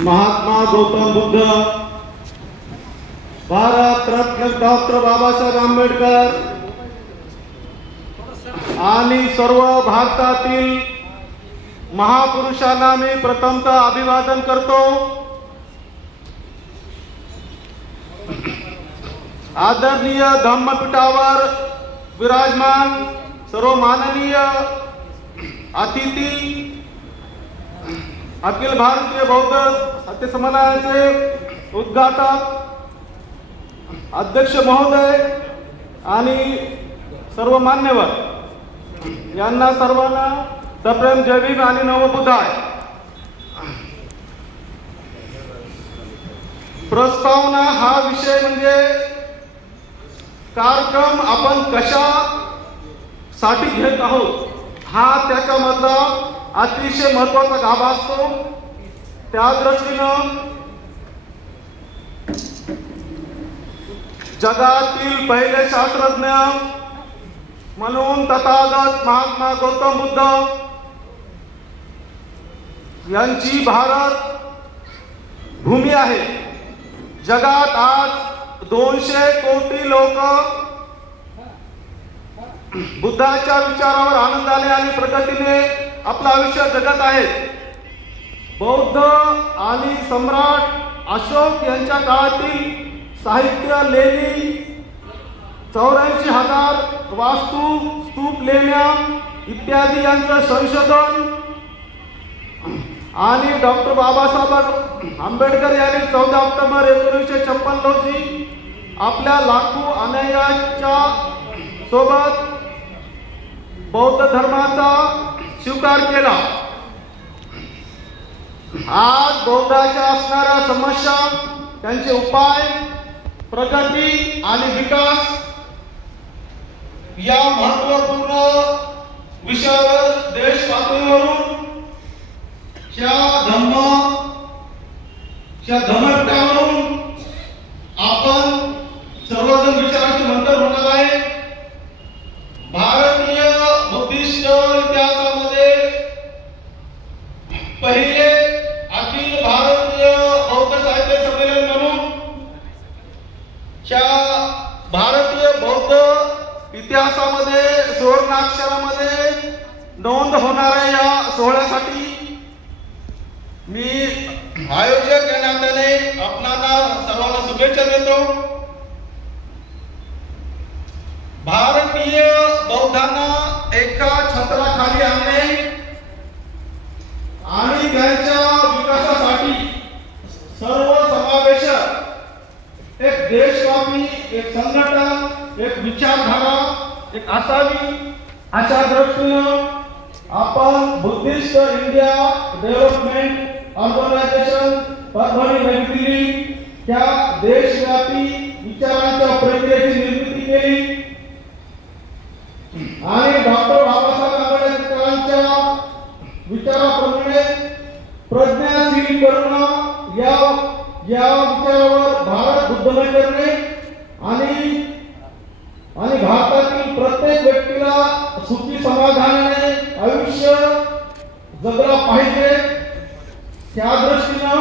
Mahatma Gautam Buddha, Bharat Ratna doctor Babasaheb Ambedkar आणि सर्व भारतातील महापुरुषांना मी प्रथमतः अभिवादन करतो। आदरणीय धम्मपीठावर विराजमान सर्व माननीय अतिथी, अखिल भारतीय बौद्ध साहित्य संमेलनाचे उद्घाटक अध्यक्ष महोदय आणि सर्व मान्यवर यांना सर्वांना सप्रेम जय भीम आणि नवबुद्धाय। प्रस्तावना हा विषय म्हणजे कार्यक्रम आपण कशासाठी घेत आहोत हा त्याच्यामधला अतिशय महत्त्वाचा गाभा असतो। त्या दृष्टीनं जगातील पहिले शास्त्रज्ञ म्हणून तथागत महात्मा गौतम बुद्ध यांची भारत भूमी आहे। जगात आज 200 कोटी लोक बुद्धाच्या विचारावर आनंदाने आणि प्रगतीने आपलं आयुष्य जगत आहेत। बौद्ध आणि सम्राट अशोक यांच्या काळातील साहित्य लेणी, 84,000 वास्तू, स्तूप लेण्या इत्यादी यांचं संशोधन आणि डॉक्टर बाबासाहेब आंबेडकर यांनी 14 ऑक्टोबर 1956 रोजी आपल्या लाखो अनुयायांच्या सोबत बौद्ध धर्माचा स्वीकार केला। आज बौद्धाच्या असणाऱ्या समस्या, त्यांचे उपाय, प्रगती आणि विकास या महत्त्वपूर्ण विषयावर देश पातळीवरून धम्मपीठावरून आपण सर्वजण विचारांचे मंथन होणार आहे। भारतीय बुद्धिस्ट इतिहासामध्ये पहिले अखिल भारतीय बौद्ध साहित्य संमेलन म्हणून भारतीय बौद्ध इतिहासामध्ये सुवर्णाक्षरामध्ये नोंद होणाऱ्या या सोहळ्यासाठी मी आयोजक या नात्याने आपणाला सर्वांना शुभेच्छा देतो। भारतीय बौद्धांना एका छत्राखाली आणणे आणि त्यांच्या विकासासाठी सर्व समावेशक एक देशव्यापी एक संघटन, एक विचारधारा एक असावी अशा दृष्टीनं आपण Buddhist India development organization Parbhani Navi Delhi त्या देशव्यापी विचारांच्या प्रक्रियेची निर्मिती केली आणि डॉक्टर बाबासाहेब आंबेडकरांच्या विचाराप्रमाणे प्रज्ञाशील करून या विचारावर भारत बुद्धमय करणे आणि भारतातील प्रत्येक व्यक्तीला सुखी समाधानाने आयुष्य जगला पाहिजे। त्या दृष्टीनं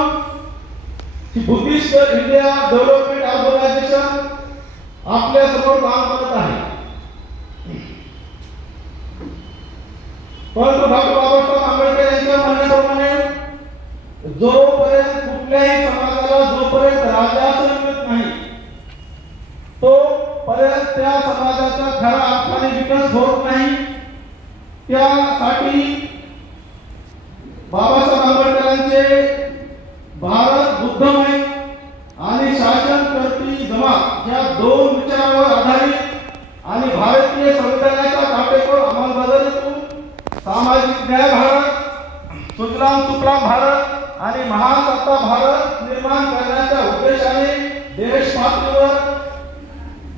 बुद्धिस्ट इंडिया डेव्हलपमेंट ऑर्गनायझेशन आपल्या समोर काम करत आहे। परंतु डॉक्टर बाबासाहेब आंबेडकर यांच्या म्हणण्याप्रमाणे जोपर्यंत कुठल्याही समाजाला जोपर्यंत राजासन मिळत नाही तोपर्यंत त्या समाजाचा खरा अर्थाने विकास होत नाही। त्यासाठी बाबासाहेब आंबेडकरांचे भारत बुद्धमय आणि शासनकर्ती जमात या दोन विचारावर आधारित आणि भारतीय संविधानाच्या काटेकोर अंमलबजावणीतून सामाजिक न्याय भारत, सुजलाम सुफलाम भारत आणि महासत्ता भारत निर्माण करण्याच्या उद्देशाने देश पातळीवर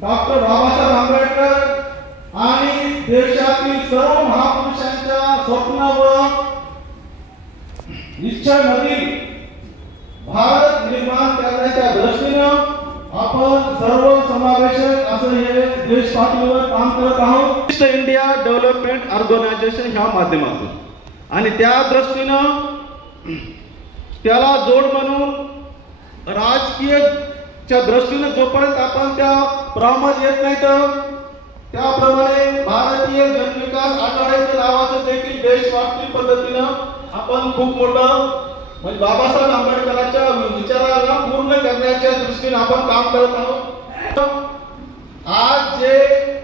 डॉक्टर बाबासाहेब आंबेडकर आणि देशातील सर्व महापुरुषांच्या स्वप्न व इच्छेमधील भारत निर्माण करण्याच्या दृष्टीनं आपण सर्व समावेशक असं हे देश पातळीवर काम करत आहोत इंडिया डेव्हलपमेंट ऑर्गनायझेशन ह्या माध्यमातून। आणि त्या दृष्टीनं त्याला जोड म्हणून राजकीयच्या दृष्टीने जोपर्यंत आपण त्या प्रवाहामध्ये येत नाही तर त्याप्रमाणे भारतीय जनविकास आघाडीचं नावाचं देखील देशव्यापी पद्धतीनं आपण खूप मोठं म्हणजे बाबासाहेब आंबेडकरांच्या विचाराला पूर्ण करण्याच्या दृष्टीने आपण काम करत आहोत. आज जे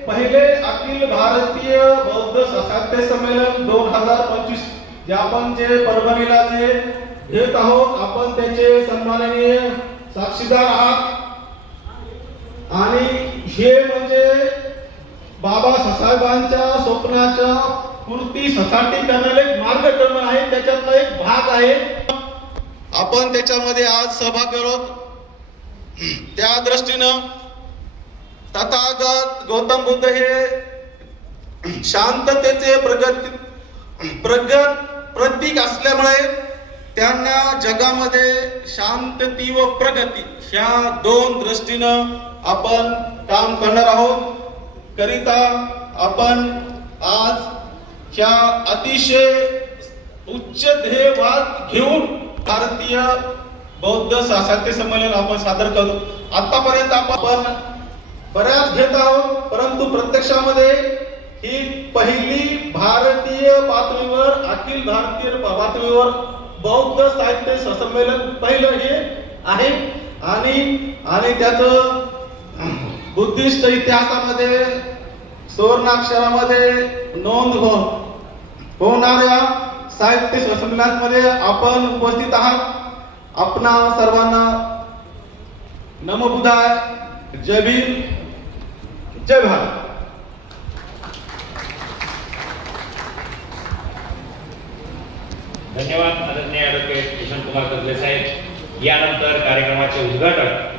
पहिले अखिल भारतीय बौद्ध साहित्य संमेलन 2025 जे आपण जे परभणीला जे घेत आहोत, आपण त्याचे सन्माननीय साक्षीदार आहात. आणि हे म्हणजे बाबासाहेबांच्या स्वप्नाच्या पूर्तीसाठी करणारे एक मार्गक्रमण आहे, त्याच्यातला एक भाग आहे. आपण त्याच्यामध्ये आज सहभागी आहोत. त्या दृष्टीनं तथागत गौतम बुद्ध हे शांततेचे प्रतीक असल्यामुळे त्यांना जगामध्ये शांतती व प्रगती ह्या दोन दृष्टीनं आपण काम करणार आहोत. करिता आपण आज ह्या अतिशय उच्च ध्येयवाद घेऊन भारतीय बौद्ध साहित्य संमेलन आपण सादर करू. आतापर्यंत आपण बऱ्याच घेत आहोत, परंतु प्रत्यक्षामध्ये ही पहिली भारतीय पातळीवर अखिल भारतीय पातळीवर बौद्ध साहित्य संमेलन पहिलं हे आहे. आणि त्याचं बुद्धिस्ट इतिहासामध्ये सुवर्णाक्षरामध्ये नोंद होणाऱ्या साहित्य संमेलनामध्ये आपण उपस्थित आहात. आपणा सर्वांना नमो बुद्धाय, जय भीम, जय भारत. धन्यवाद आदरणीय ॲडव्होकेट किशन कुमार कदले साहेब. यानंतर कार्यक्रमाचे उद्घाटन